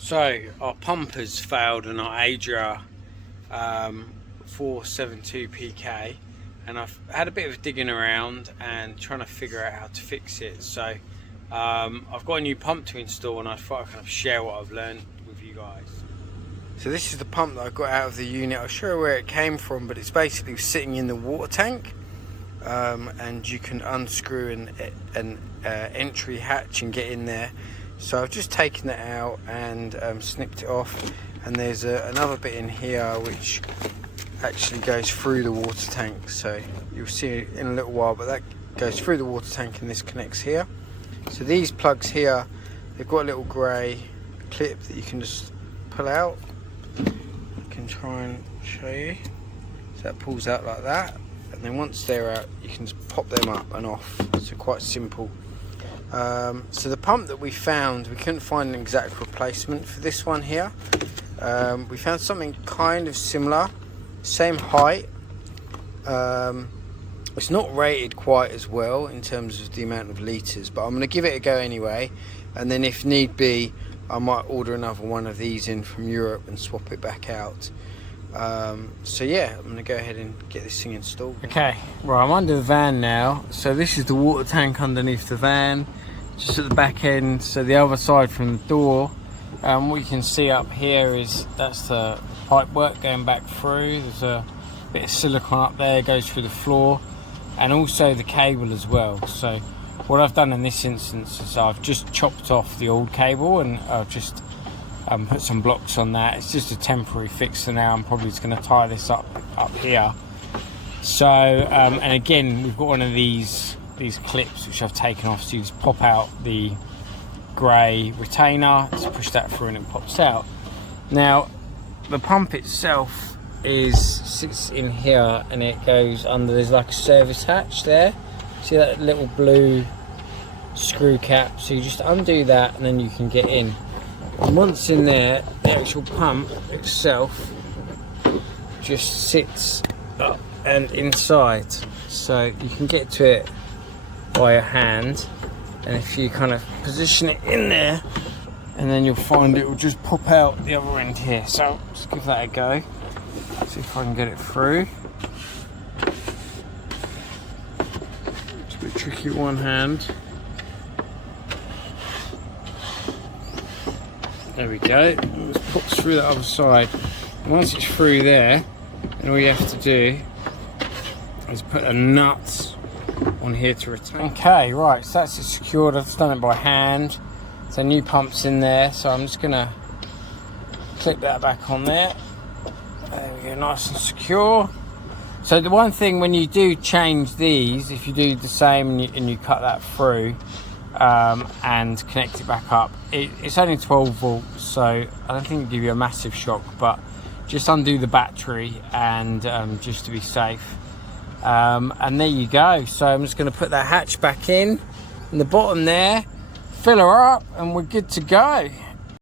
So our pump has failed on our Adria 472 PK, and I've had a bit of digging around and trying to figure out how to fix it. So I've got a new pump to install, and I thought I'd kind of share what I've learned with you guys. So this is the pump that I got out of the unit. I'll show you where it came from, but it's basically sitting in the water tank, and you can unscrew an entry hatch and get in there. So I've just taken it out and snipped it off, and there's another bit in here which actually goes through the water tank, so you'll see it in a little while, but that goes through the water tank and this connects here. So these plugs here, they've got a little grey clip that you can just pull out. I can try and show you. So that pulls out like that, and then once they're out you can just pop them up and off. So quite simple. So the pump that we found, we couldn't find an exact replacement for this one here. We found something kind of similar, same height. It's not rated quite as well in terms of the amount of litres, but I'm going to give it a go anyway, and then if need be I might order another one of these in from Europe and swap it back out. So yeah, I'm going to go ahead and get this thing installed. Okay, right, I'm under the van now. So this is the water tank underneath the van, just at the back end, so the other side from the door. What you can see up here is that's the pipe work going back through. There's a bit of silicone up there, goes through the floor, and also the cable as well. So what I've done in this instance is I've just chopped off the old cable, and I've just put some blocks on that. It's just a temporary fix for now. I'm probably just going to tie this up here. So and again, we've got one of these clips which I've taken off, so you just pop out the grey retainer, just push that through and it pops out. Now the pump itself sits in here, and it goes under, there's like a service hatch there. See that little blue screw cap? So you just undo that and then you can get in. And once in there, the actual pump itself just sits up and inside, so you can get to it by your hand, and if you kind of position it in there, and then you'll find it will just pop out the other end here. So just give that a go, see if I can get it through. It's a bit tricky with one hand. There we go. It pops through the other side. And once it's through there, then all you have to do is put a nut on here to retain. Okay, right, so that's it secured. I've done it by hand. So new pump's in there, so I'm just gonna clip that back on there. There we go, nice and secure. So the one thing when you do change these, if you do the same and you cut that through and connect it back up, it's only 12 volts, so I don't think it'll give you a massive shock, but just undo the battery and just to be safe. And there you go. So I'm just going to put that hatch back in the bottom there, fill her up, and we're good to go.